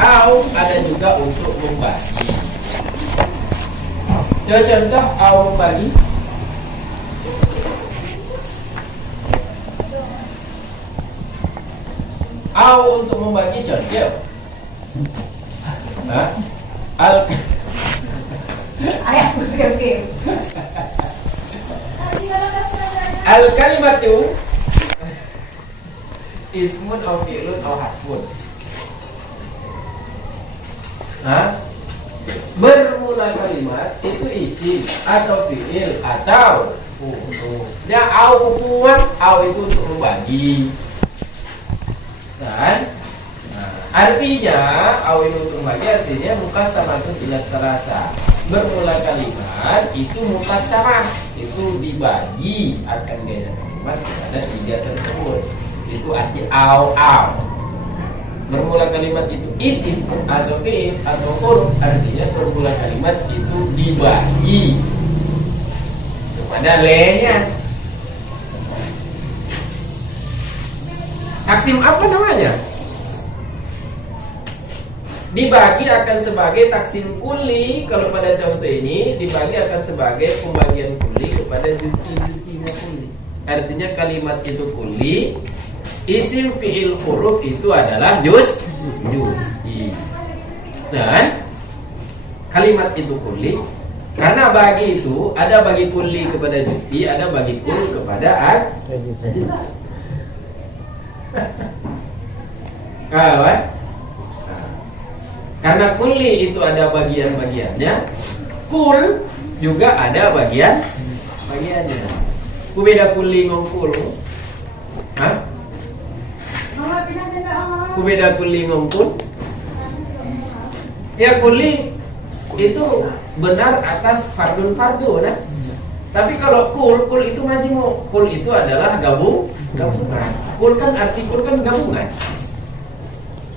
Au ada juga untuk membagi. Contoh au membagi. Au untuk membagi contoh. Hah? Al kalimatu ismun aw fi'lun aw harfun. Bermula kalimat itu isim atau fi'il atau ya au hukuman, au itu untuk membagi. Dan artinya au itu untuk membagi artinya muqassamatun ila salasa. Bermula kalimat itu muqassamah, itu dibagi akan gaya kalimat kepada tiga tersebut. Itu arti au. Bermula kalimat itu isim atau fi'il atau huruf, artinya bermula kalimat itu dibagi kepada le-nya. Taksim apa namanya? Dibagi akan sebagai taksim kuli. Kalau pada contoh ini dibagi akan sebagai pembagian kuli kepada juz'i-juz'inya kuli. Artinya kalimat itu kuli, isim fi'il huruf itu adalah juz'i. Dan kalimat itu kuli karena bagi itu ada bagi kuli kepada juz'i, ada bagi kul kepada ajza. Kawan? Karena kuli itu ada bagian-bagiannya, kul juga ada bagiannya. Ku beda kuli ngom kul. Ku beda kuli ngom kul. Ya kuli itu benar atas fardun fardu, nah. Tapi kalau kul itu majmu. Kul itu adalah gabungan. Kul kan arti kul kan gabungan.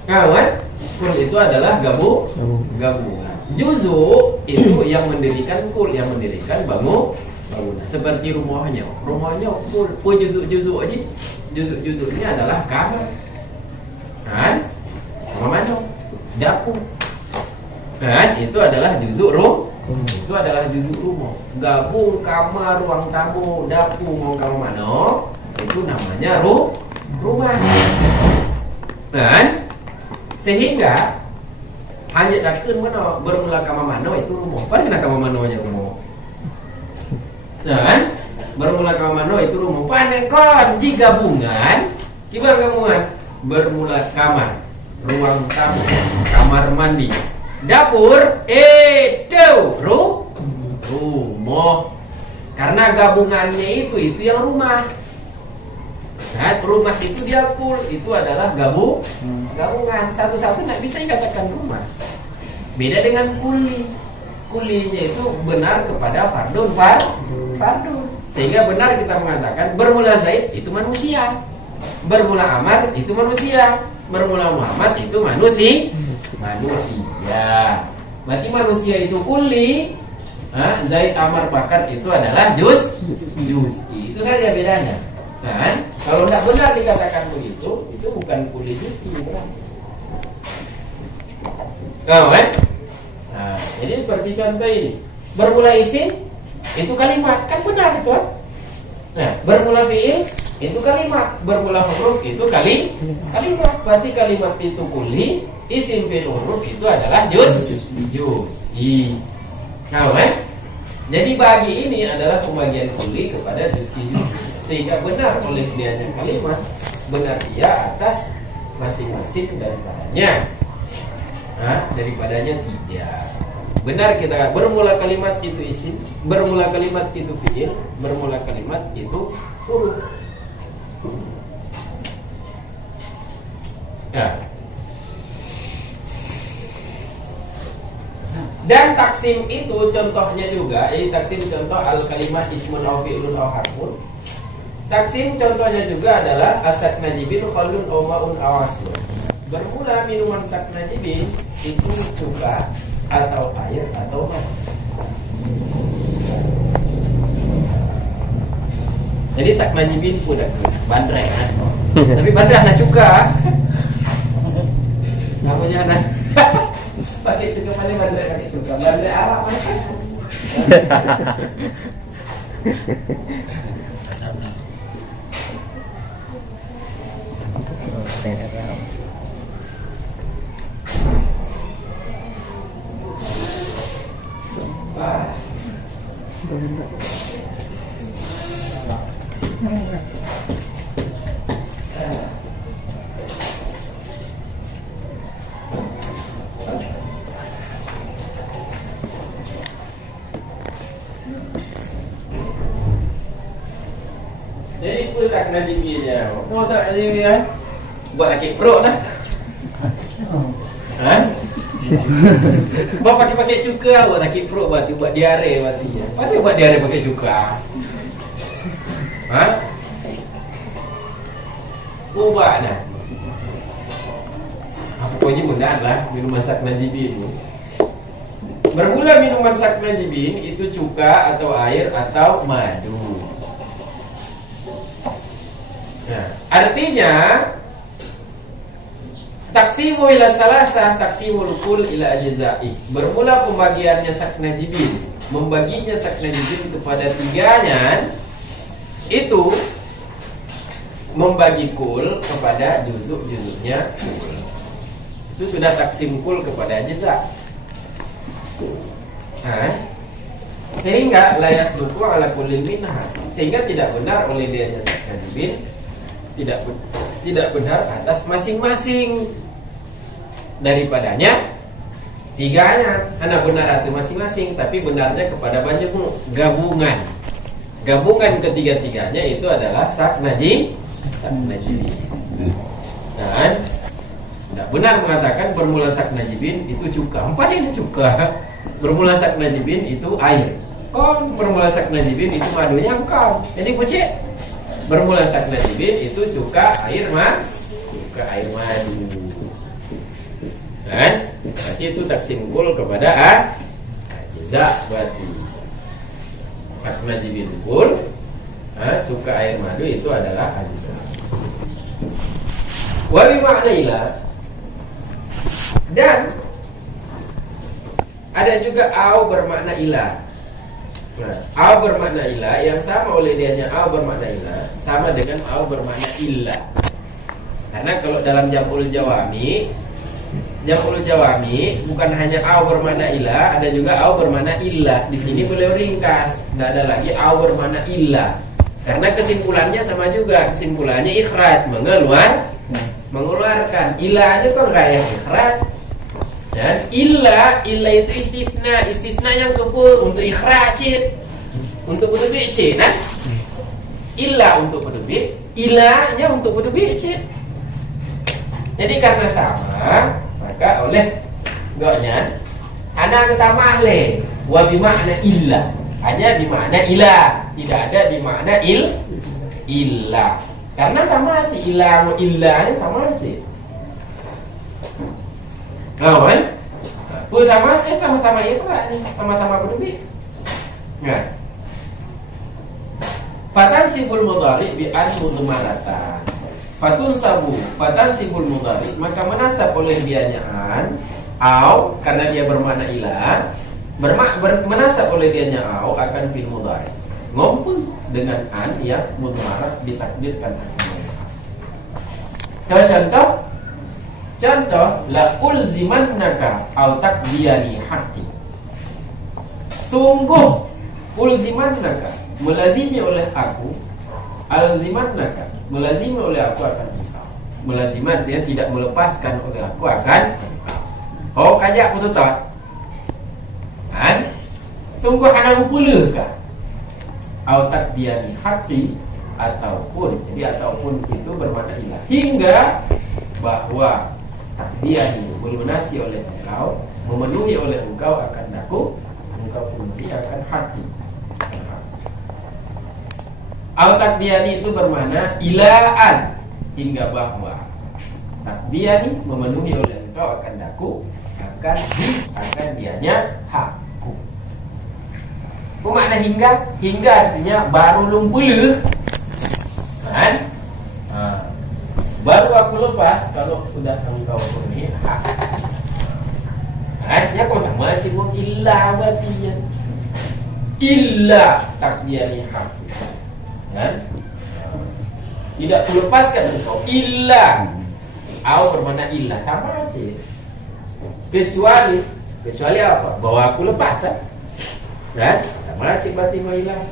Kawan? Kul itu adalah gabungan. Juzu itu yang mendirikan kul, yang mendirikan bangunan. Seperti rumahnya kul. Juzu aja. Juzunya adalah kamar. Kan? Mana? Dapur. Kan? Itu adalah juzu itu adalah juzu rumah. Gabung kamar, ruang tamu, dapur, mau kamar mana? Itu namanya rumah. Dan sehingga hanya dakun mana bermula kamar mana itu rumah. Pada nak kamar mana nya rumah. Dan bermula kamar mana itu rumah. Pada kon di gabungan, gimana gabungan? Bermula kamar, ruang tamu, kamar mandi, dapur, itu rumah. Karena gabungannya itu yang rumah. Nah, rumah itu dia full, itu adalah gabungan. Satu-satu tidak bisa dikatakan rumah. Beda dengan kuli. Kulinya itu benar kepada fardun. Sehingga benar kita mengatakan bermula Zaid itu manusia, bermula Amar itu manusia, bermula Muhammad itu manusia. Berarti manusia itu kuli, Zaid, Amar, Bakar itu adalah juz'i. Itu saja bedanya. Nah, kalau tidak benar dikatakan begitu, itu bukan kuli juz'i. Kawan? Nah, jadi seperti contoh ini, bermula isim itu kalimat, kan benar itu kan? Nah, bermula fi'il itu kalimat, bermula huruf itu kalimat. Berarti kalimat itu kuli, isim fi'il huruf itu adalah juz'i. Kawan? Jadi bagi ini adalah pembagian kuli kepada juz'i. Sehingga benar oleh dianya kalimat, benar dia atas masing-masing daripadanya. Daripadanya tidak. Benar kita bermula kalimat itu isim, bermula kalimat itu fi'il, bermula kalimat itu huruf. Dan taksim itu contohnya juga, ini taksim contoh al kalimat ismun aw fi'lun aw harfun. Taksim contohnya juga adalah asak najibin khalun aw ma'un aw aslun. Bermula minuman sak najibin itu cuka atau air atau madu. Jadi sak najibin udah bandrek, tapi bandrek na cuka. Namanya pakai cuka mana bandre pakai cuka bandre Arab macam. Jadi pusat najibinya, mau pusat najibinya, buat laki pro lah. Hah? Bapak pakai cuka, buat laki pro, buat diare, buat diare pakai cuka. Hah? Ubah dah. Pokoknya benar lah minuman sak najibin. Bermula minuman sak najibin itu cuka atau air atau madu. Nah, artinya taksimu ila salasah, taksimul kul ila ajza'i. Bermula pembagiannya sak najibin, membaginya sak najibin kepada tiganya, itu membagi kul kepada juzuk-juzuknya kul. Itu sudah taksim kul kepada ajza. Nah, sehingga layas duku ala kulil minha, sehingga tidak benar oleh dia sak najibin, tidak benar atas masing-masing daripadanya tiganya. Anak benar atas masing-masing, tapi benarnya kepada banyak gabungan ketiga-tiganya itu adalah sak najibin. Dan tidak benar mengatakan bermula sak najibin itu cuka. Empat ini cuka. Bermula sak najibin itu air. Bermula sak najibin itu madunya engkau. Jadi pucik. Bermula sak najibin itu cuka air madu. Kan? Berarti itu taksim kul kepada ajza berarti. Sak najibin kul, cuka air madu itu adalah ajza. Wa bi makna ila. Dan ada juga au bermakna ila. Nah, au bermakna ila yang sama oleh dianya au bermakna ila sama dengan au bermakna illa. Karena kalau dalam jam'ul jawami bukan hanya au bermakna ila, ada juga au bermakna illa. Di sini beliau ringkas, tidak ada lagi au bermakna illa. Karena kesimpulannya sama juga, kesimpulannya ikhraj, mengeluarkan. Illa aja kok enggak yang ikhraj. Dan illa itu istisna yang kepul untuk ikhraj, untuk berdebit cik, nah? Illa untuk berdebit, ilanya untuk berdebit cik. Jadi karena sama, maka oleh goknya anak ketambah le wa bi makna illa, hanya di makna ila, tidak ada di makna illa. Karena sama cik, illa illanya sama cik. Kawan, pertama sama-sama ikhlas ni, sama-sama berdebit. Nah, fatan sibul mudhari bi an mudmaratan. Fatan sibul mudhari, maka menasab oleh dianya an, au karena dia bermakna ila, menasab oleh dianya au akan fil mudhari. Ngumpul dengan an yang mudmarat ditakdirkan. Contoh la ulzimannaka au takdiyani haqqi. Sungguh ulzimannaka, melazimi oleh aku, alzimannaka, melazimi oleh aku akan engkau. Melazimi artinya tidak melepaskan oleh aku akan engkau. Oh kajak aku tutot. Kan? Sungguh anak pula kah? Au takdiyani haqqi, ataupun, jadi ataupun itu bermakna ilah, hingga bahwa dia melunasi oleh engkau, memenuhi oleh engkau akan aku, engkau penuhi akan hati. Al-takdiyani itu bermakna ilaan, hingga bahwa takdiyani memenuhi oleh engkau akan aku, akan dianya hakku. Apa makna hingga? Hingga artinya baru lumpuluh, kan? Baru aku lepas kalau sudah engkau penuhi hak. Kan? cuma illa batiyan. Illa takdiyani hafiz. Kan? Tidak kulepaskan engkau illa. Au bermakna illa, sama sih. Kecuali apa? Bahwa aku lepas kan? Kan? Sama tiba-tiba hilang.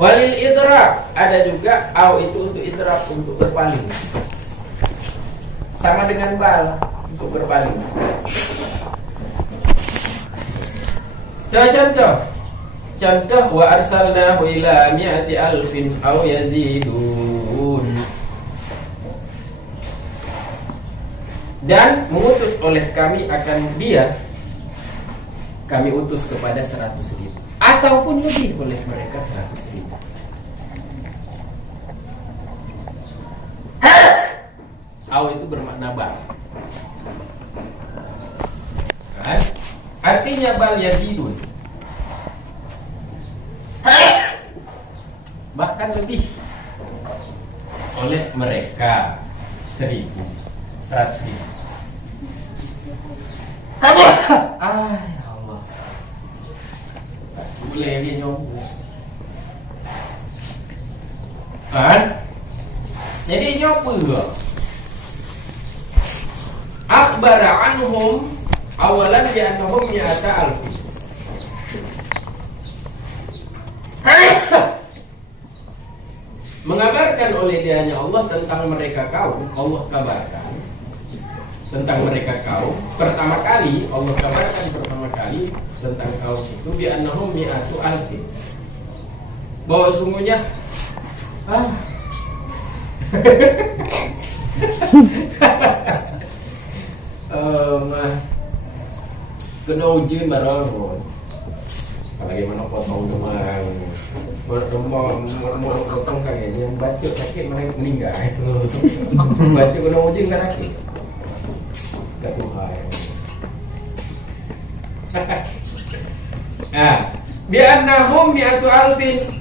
Walil idrak, ada juga au itu untuk idrak, untuk berpaling. Sama dengan bal, untuk berpaling. Contoh wa arsalnahu ila mi'ati alfin aw yazidun. Dan mengutus oleh kami akan dia, kami utus kepada 100.000 ataupun lebih oleh mereka 100.000. Aw itu bermakna bal. Kan? Artinya bal yazidun. Bahkan lebih oleh mereka 100.000. Ah, ya Allah. Boleh dia nyombo. Kan? Jadi nyoba. Akhbara anhum awalan bi annahum mi'ata alfi. Mengabarkan oleh dianya Allah tentang mereka kaum, Allah kabarkan tentang mereka kaum. Pertama kali Allah kabarkan tentang kaum itu bi annahum mi'atu alfi. Bahwa sungguhnya kena ujian barang. Apalagi mana potong demang, mau potong kayaknya baca sakit mana meninggal. Baca kena ujian kan sakit. Tak Tuhan. Bi'annahum mi'atu alfin.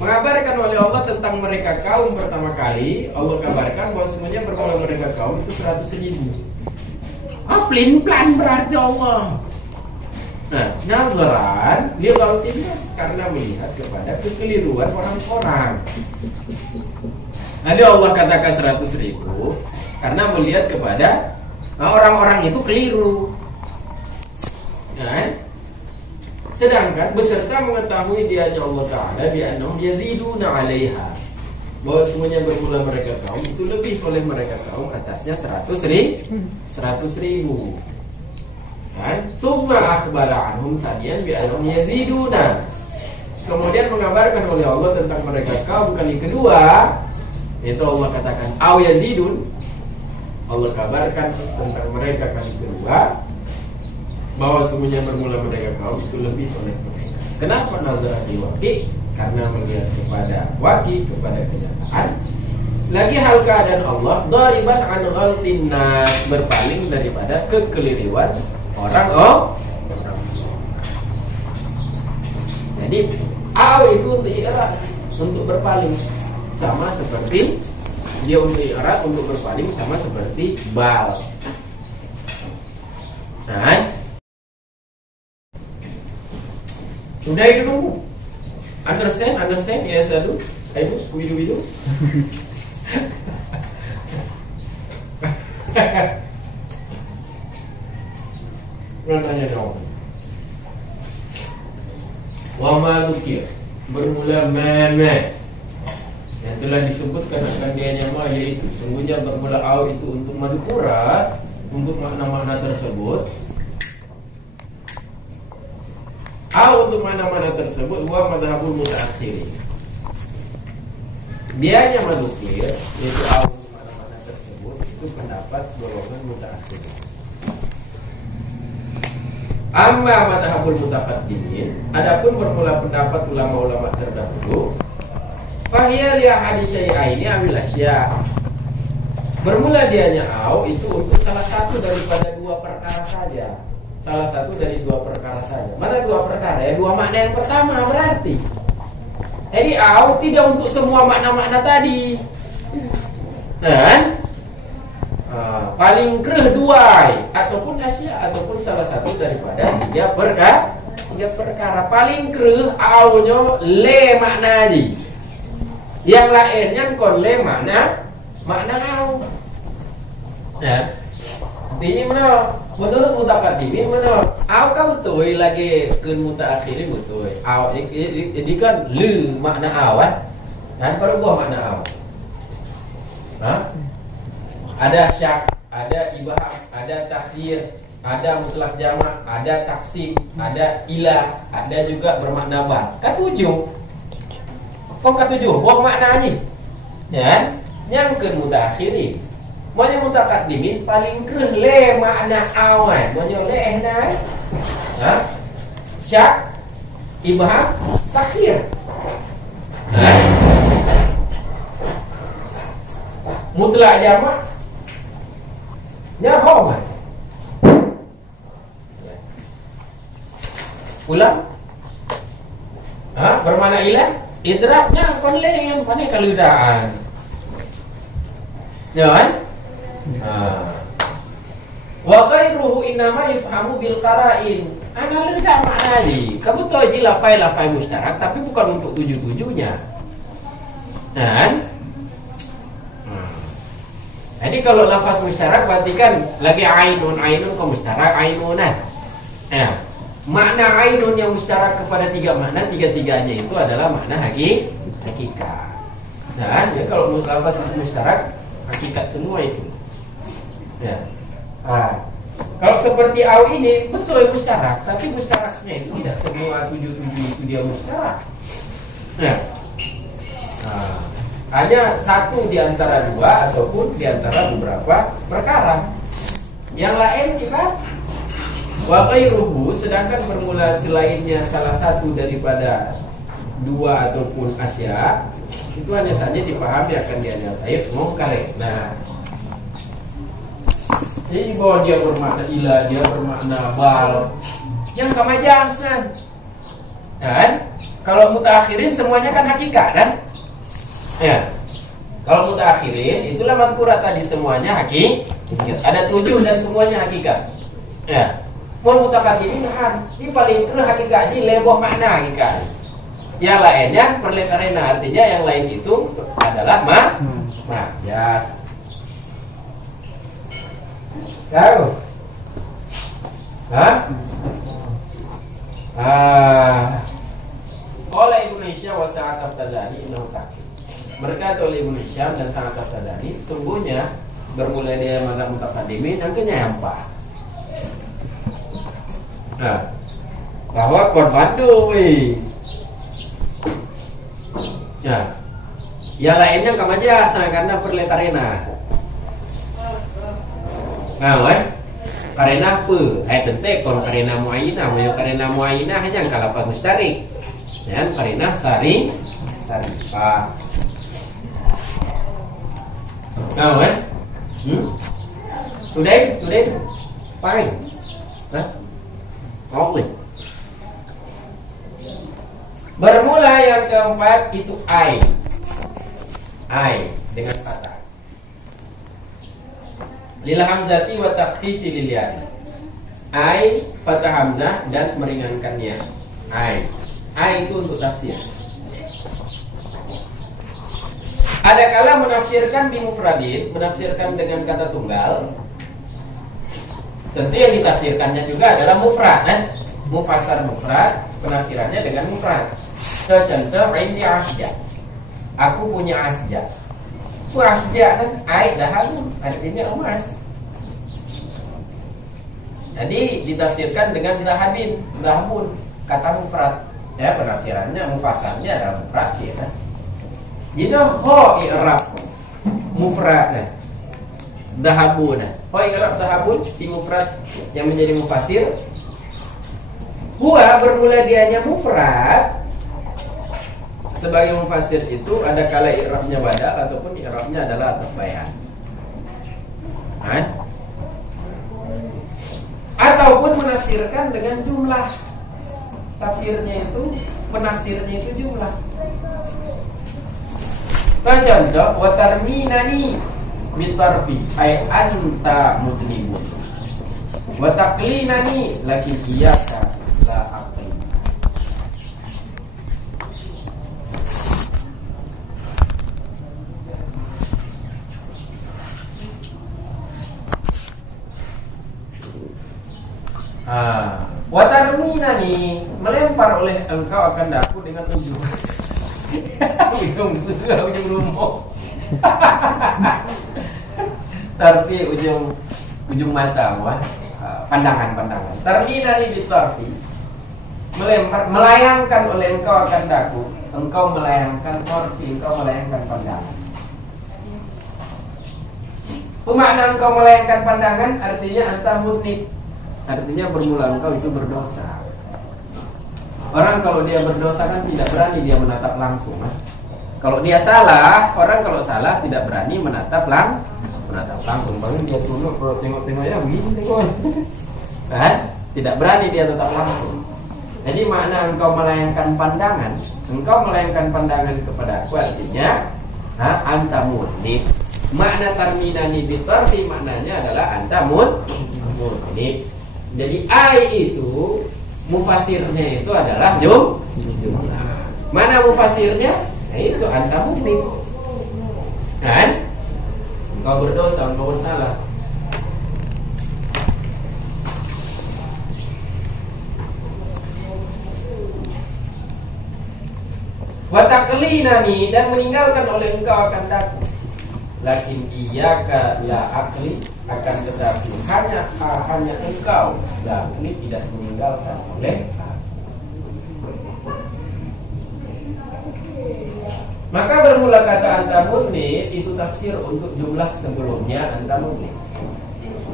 Mengabarkan oleh Allah tentang mereka kaum pertama kali. Allah kabarkan bahwa semuanya bermula mereka kaum itu 100.000. Pelin-pelan berarti Allah. Nah, nazaran dia kalau tindas karena melihat kepada kekeliruan orang-orang. Nanti Allah katakan 100.000 karena melihat kepada orang-orang itu keliru. Nah, sedangkan beserta mengetahui dianya Allah Ta'ala bi'annahum yaziduna 'alaiha, bahwa semuanya bermula mereka kaum itu lebih oleh mereka kaum atasnya 100.000. Kan? Summa akhbara anhum saniyan bi'annahum yaziduna. Kemudian mengabarkan oleh Allah tentang mereka kaum kali kedua, yaitu Allah katakan aw yazidun. Allah kabarkan tentang mereka kali kedua bahwa semuanya bermula mereka kaum itu lebih oleh mereka. Kenapa nazar di waqi? Karena melihat kepada waqi, kepada kenyataan. Lagi hal keadaan Allah dariban an ghaltin nas, berpaling daripada kekeliruan orang. Jadi aw itu untuk i'rab, untuk berpaling, sama seperti dia untuk i'rab, untuk berpaling sama seperti bal. Nah, sudah itu dulu. Understand? Ya satu. Ayo, widu. Nanya dong. Wa ma dzukir, bermula mana yang telah disebutkan akan dianya ma, yaitu sungguhnya bermula au itu untuk madhkura, untuk makna-makna tersebut. Au untuk mana-mana tersebut wa madhabul mutaakhir. Bianya madhukir, yaitu au untuk mana-mana tersebut, itu pendapat golongan mutaakhir. Amma madhabul mutaqaddimin, adapun bermula pendapat ulama-ulama terdahulu, fahiya li ahadi syai'aini amil asya. Bermula dianya au itu untuk salah satu daripada dua perkara saja. Salah satu dari dua perkara saja. Mana dua perkara? Ya, dua makna yang pertama berarti. Jadi au tidak untuk semua makna-makna tadi. Dan paling kereh duai ataupun asya ataupun salah satu daripada tiga perkara. Paling kereh au-nya le makna di. Yang lainnya kon le makna au. Ya. Ini mana? Menurut mutakaddimin mana? Au kan betul lagi ke mutakhirin betul. Au jadi kan le makna au kan? Dan baru buah makna au. Ada syak, ada ibham, ada takhir, ada mutlak jamak, ada taksim, ada ilah, ada juga bermakna bal. Kan 7. Kok kan 7? Buah makna ni. Ya. Yang ke mutakhirin. Monya mutakaddimin paling kereh le makna awan. Monya le nah. Syak, ibham, takhir. Mutlak jamak nyahom. Ulang. Bermakna ilah, idraknya kon le yang pane kaludaan. Ya kan? Wa ghairuhu innama yafhamu bil qara'in. Ana leda makna ni. Kamu tahu je lafai mustarak tapi bukan untuk tujuh-tujuhnya. Dan jadi kalau lafaz mustarak berarti kan lagi ainun kau mustarak ainunan. Makna ainun yang mustarak kepada tiga makna, tiga-tiganya itu adalah makna hakikat. Dan ya, kalau lafaz mustarak hakikat semua itu. Ya. Kalau seperti au ini betul mustarak, tapi mustaraknya itu tidak semua 7 itu dia mustarak. Ya. Hanya satu di antara dua ataupun di antara beberapa perkara. Yang lain kita wa ghairuhu, sedangkan bermula selainnya salah satu daripada dua ataupun asya itu hanya saja dipahami akan dianyataib mungkare. Nah, jadi bahwa dia bermakna ilah, dia bermakna bal, yang kamajasan. Dan kalau mutakhirin semuanya kan hakikat kan? Ya. Kalau mutakhirin itulah mankurat tadi semuanya hakikat. Ada 7 dan semuanya hakikat. Ya. Mau mutakaddimin ini paling kereh hakikat ini leboh makna hakikat. Yang lainnya perlekarena, artinya yang lain itu adalah majas. Tahu? Oleh Indonesia wasa'at Taftazani innahu takif. Berkata oleh Indonesia dan sangat Taftazani, sungguhnya bermula dia mana mutakaddimin angkanya hampa. Bahwa konbandu ya. Yang lainnya kamu aja karena perlekarena. Karena apa? Tentu kalau karena muayyinah, karena muayyinah hanya kalau apa mustarik. Dan karena sarifah. Today fine. Only. Bermula yang keempat itu ai dengan fathah. Lil hamzati wa takhfifi lil ya. Ai fathah hamzah dan meringankannya. Ai itu untuk tafsir. Ada kala menafsirkan bi mufradin, menafsirkan dengan kata tunggal. Tentu yang ditafsirkannya juga adalah mufrad kan? Mufassar mufrad, penafsirannya dengan mufrad. Contoh ini asja. Aku punya asja. Aku asja kan ai dahabun, artinya emas. Jadi ditafsirkan dengan dahabun, kata mufrad. Ya, penafsirannya mufassarnya adalah mufrad sih kan. Jadi ho i'rab mufrad. Dahabun. Ho i'rab dahabun si mufrad yang menjadi mufassir. Huwa bermula dianya mufrad. Sebagai mufassir itu ada kala i'rabnya badal ataupun i'rabnya adalah ataf bayan. Ataupun menafsirkan dengan jumlah. Tafsirnya itu penafsirnya itu jumlah. Contoh, wa tarminani bitarfi ay anta mudnibun. Wa taqlinani lakin iyyaka la aqli. Wa tarminani, melempar oleh engkau akan daku dengan ujung ujung rumah. Tarfi ujung mata, pandangan. Tarminani bitarfi, melempar, melayangkan oleh engkau akan daku. Engkau melayangkan tarfi, engkau melayangkan pandangan. Makna engkau melayangkan pandangan artinya anta mudnib, artinya bermula engkau itu berdosa. Orang kalau dia berdosa kan tidak berani dia menatap langsung. Kalau dia salah, orang kalau salah tidak berani menatap langsung. Baru dia tunduk kalau tengok-tengok ya begini tengok. Kan? Tidak berani dia tetap langsung. Jadi makna engkau melayangkan pandangan, engkau melayangkan pandangan kepada aku artinya anta mudnib. Makna tarminani bitarfi maknanya adalah anta mudnib. Jadi ai itu mufasirnya itu adalah jumlah. Mana mufasirnya? Nah, itu anta mudnib. Kan? Engkau berdosa, engkau bersalah. Wa taqlinani, dan meninggalkan oleh engkau akan daku. Lakin iyyaka la aqli, akan tetapi hanya engkau la aqli tidak meninggalkan oleh aku. Maka bermula kata anta mudnib itu tafsir untuk jumlah sebelumnya anta mudnib.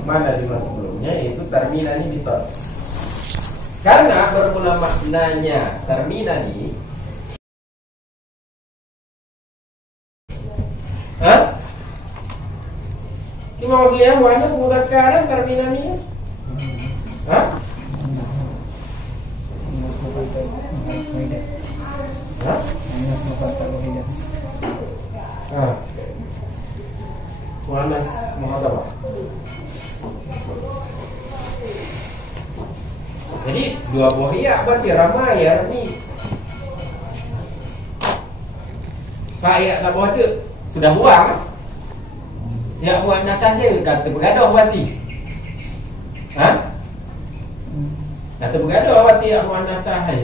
Mana jumlah sebelumnya yaitu tarminani bitar. Karena bermula maknanya tarminani cuma maksudnya mana mudzakkar tarminani? Muannas muhadzabah. Jadi dua buah iya berarti ramai ya ni. Pak ya tak buat tu sudah buang. Ya muannas saja kata bergaduh berarti. Kata bergaduh berarti ya muannas saja.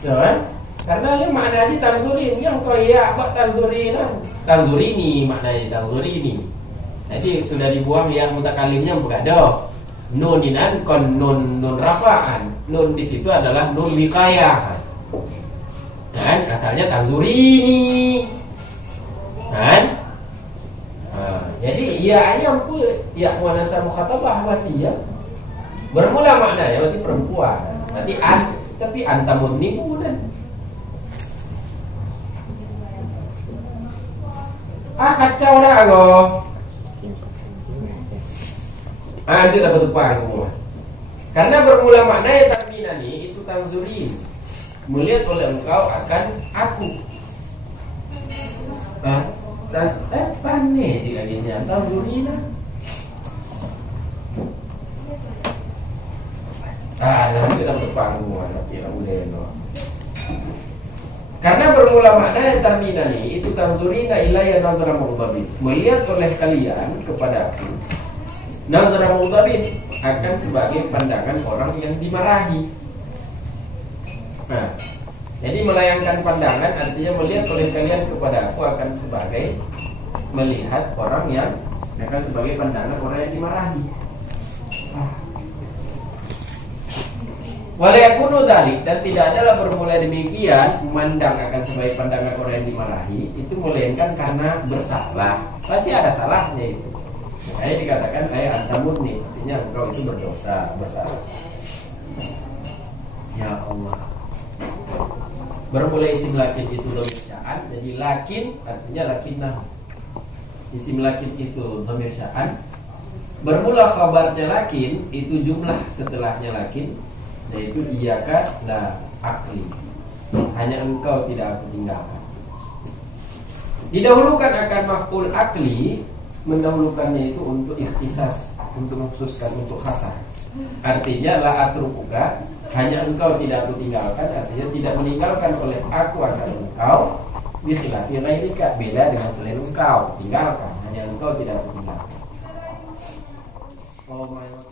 Jangan. Karena ini maknanya tanzurin, yang kau ya buat tanzurin lah. Tanzurini maknanya tanzurini. Jadi sudah dibuang yang mutakalimnya bergaduh. Nun inan kon nun rafa'an. Nun di situ adalah nun wiqayah. Dan asalnya tanzurini. Kan? Jadi ianya pun ya muannasa mukhatabah berarti ya. Bermula maknanya berarti perempuan. Berarti tapi anta mudnibun. Kacau dah kau. Dia dapat panggung. Karena bermula maknanya tarminani itu tanzurin, melihat oleh engkau akan aku. Pane jika dia tanzurina. Nanti kita dapat panggung. Nanti boleh no. Karena bermula makna tarminani itu tanzurina ilayya nazara mudhabit, melihat oleh kalian kepada aku. Nazara mudhabit akan sebagai pandangan orang yang dimarahi. Jadi melayangkan pandangan artinya melihat oleh kalian kepada aku akan sebagai melihat orang yang akan sebagai pandangan orang yang dimarahi. Walayakunu dzalik, dan tidak adalah bermula demikian memandang akan sebagai pandangan orang yang dimarahi itu melainkan karena bersalah. Pasti ada salahnya itu. Makanya dikatakan anta mudnib, artinya engkau itu bersalah. Ya Allah. Bermula isim lakin itu dhamir sya'an, jadi lakin artinya lakinnah. Isim lakin itu dhamir sya'an. Bermula khabarnya lakin itu jumlah setelahnya lakin. yaitu iyyaka la akli, hanya engkau tidak aku tinggalkan. Didahulukan akan maf'ul akli, mendahulukannya itu untuk ikhtisas, untuk mengkhususkan, untuk khasah. Artinya la atrukuka, hanya engkau tidak aku tinggalkan, artinya tidak meninggalkan oleh aku akan engkau, bi khilafi ghairika, beda dengan selain engkau, tinggalkan, hanya engkau tidak aku tinggalkan. Oh my God.